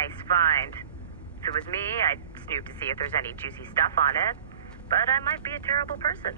nice find. If it was me, I'd snoop to see if there's any juicy stuff on it. But I might be a terrible person.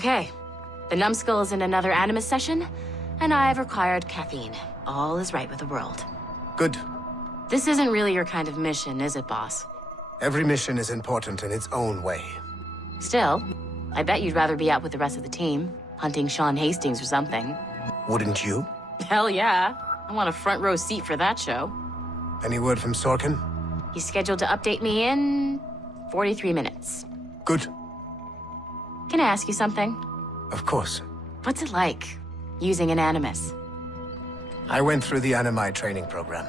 Okay, the numbskull is in another Animus session, and I've required caffeine. All is right with the world. Good. This isn't really your kind of mission, is it, boss? Every mission is important in its own way. Still, I bet you'd rather be out with the rest of the team, hunting Sean Hastings or something. Wouldn't you? Hell yeah. I want a front row seat for that show. Any word from Sorkin? He's scheduled to update me in 43 minutes. Good. Can I ask you something? Of course. What's it like, using an Animus? I went through the Animi training program.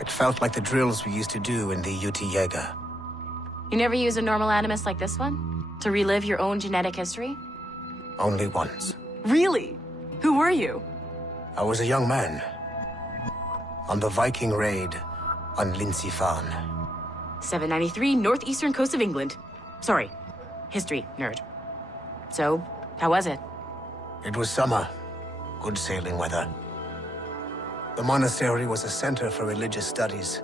It felt like the drills we used to do in the UT Jaeger. You never use a normal Animus like this one? To relive your own genetic history? Only once. Really? Who were you? I was a young man. On the Viking raid on Lindsey Farn. 793, northeastern coast of England. Sorry, history nerd. So, how was it? It was summer. Good sailing weather. The monastery was a center for religious studies,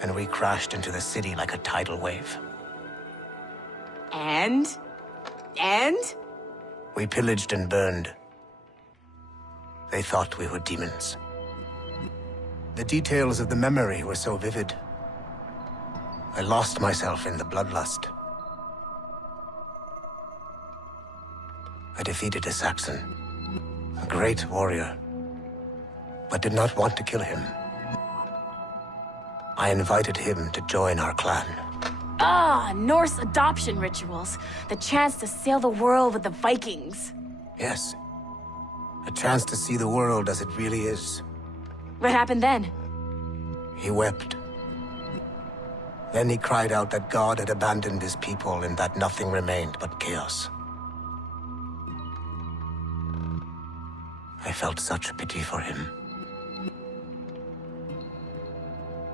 and we crashed into the city like a tidal wave. And? We pillaged and burned. They thought we were demons. The details of the memory were so vivid. I lost myself in the bloodlust. I defeated a Saxon, a great warrior, but did not want to kill him. I invited him to join our clan. Ah, Norse adoption rituals. The chance to sail the world with the Vikings. Yes. A chance to see the world as it really is. What happened then? He wept. Then he cried out that God had abandoned his people and that nothing remained but chaos. I felt such pity for him.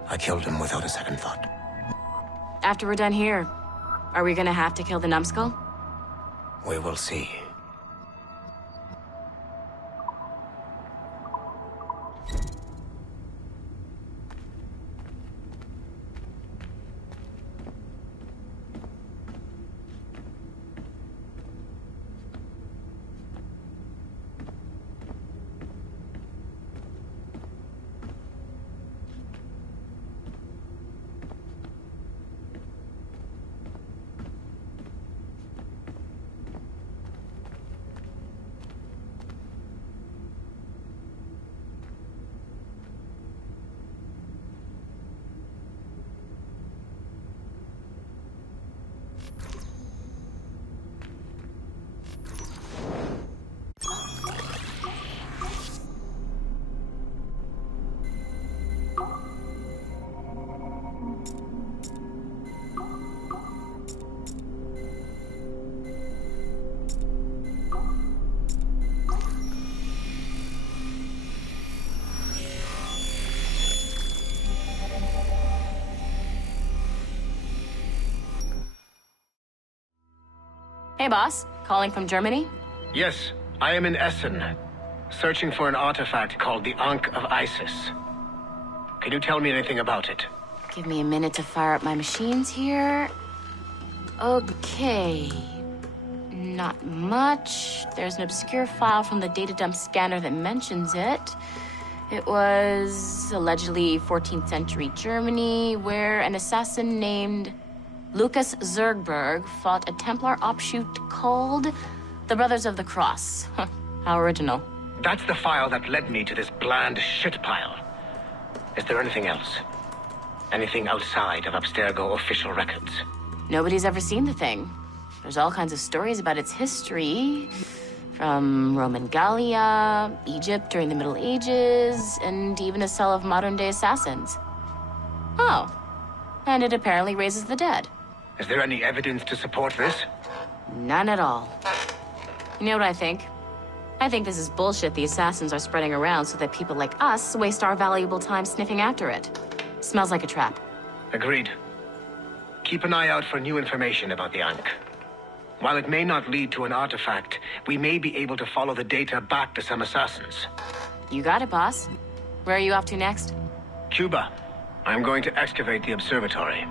I killed him without a second thought. after we're done here, are we gonna have to kill the numbskull? We will see. Hey, boss. Calling from Germany? Yes, I am in Essen, searching for an artifact called the Ankh of Isis. Can you tell me anything about it? Give me a minute to fire up my machines here. Okay. Not much. There's an obscure file from the data dump scanner that mentions it. It was allegedly 14th century Germany, where an assassin named Lucas Zergberg fought a Templar offshoot called the Brothers of the Cross. How original. That's the file that led me to this bland shit pile. Is there anything else? Anything outside of Abstergo official records? Nobody's ever seen the thing. There's all kinds of stories about its history. From Roman Gallia, Egypt during the Middle Ages, and even a cell of modern-day assassins. Oh. And it apparently raises the dead. Is there any evidence to support this? None at all. You know what I think? I think this is bullshit the assassins are spreading around so that people like us waste our valuable time sniffing after it. Smells like a trap. Agreed. Keep an eye out for new information about the Ankh. While it may not lead to an artifact, we may be able to follow the data back to some assassins. You got it, boss. Where are you off to next? Cuba. I'm going to excavate the observatory.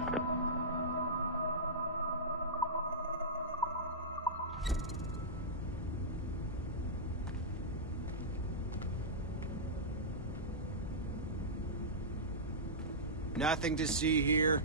Nothing to see here.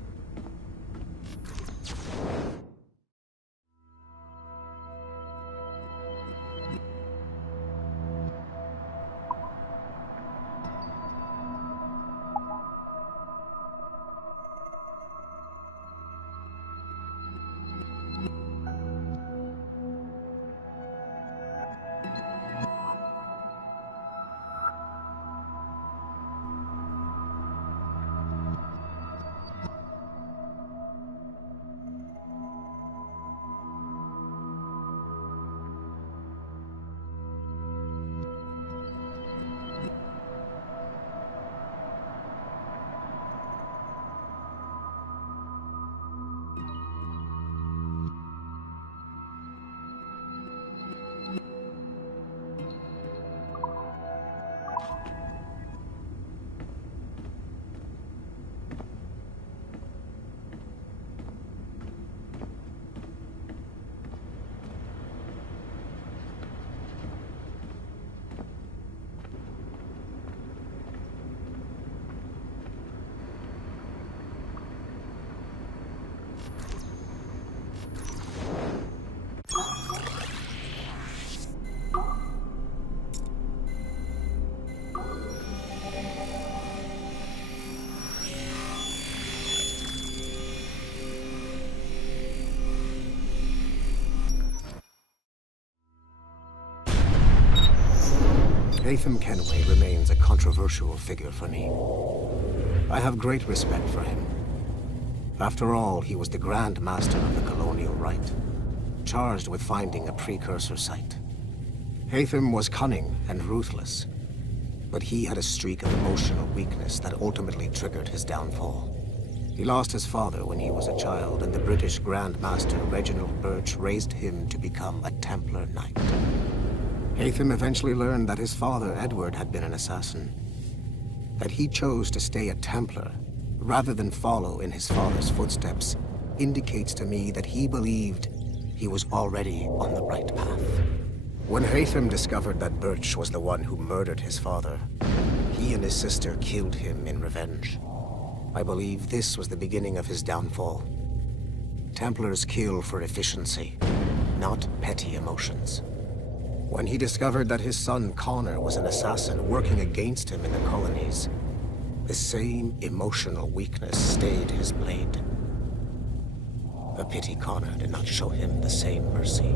Haytham Kenway remains a controversial figure for me. I have great respect for him. After all, he was the Grand Master of the colonial rite, charged with finding a precursor site. Haytham was cunning and ruthless, but he had a streak of emotional weakness that ultimately triggered his downfall. He lost his father when he was a child, and the British Grand Master Reginald Birch raised him to become a Templar knight. Haytham eventually learned that his father, Edward, had been an assassin. That he chose to stay a Templar, rather than follow in his father's footsteps, indicates to me that he believed he was already on the right path. When Haytham discovered that Birch was the one who murdered his father, he and his sister killed him in revenge. I believe this was the beginning of his downfall. Templars kill for efficiency, not petty emotions. When he discovered that his son Connor was an assassin working against him in the colonies, the same emotional weakness stayed his blade. A pity Connor did not show him the same mercy.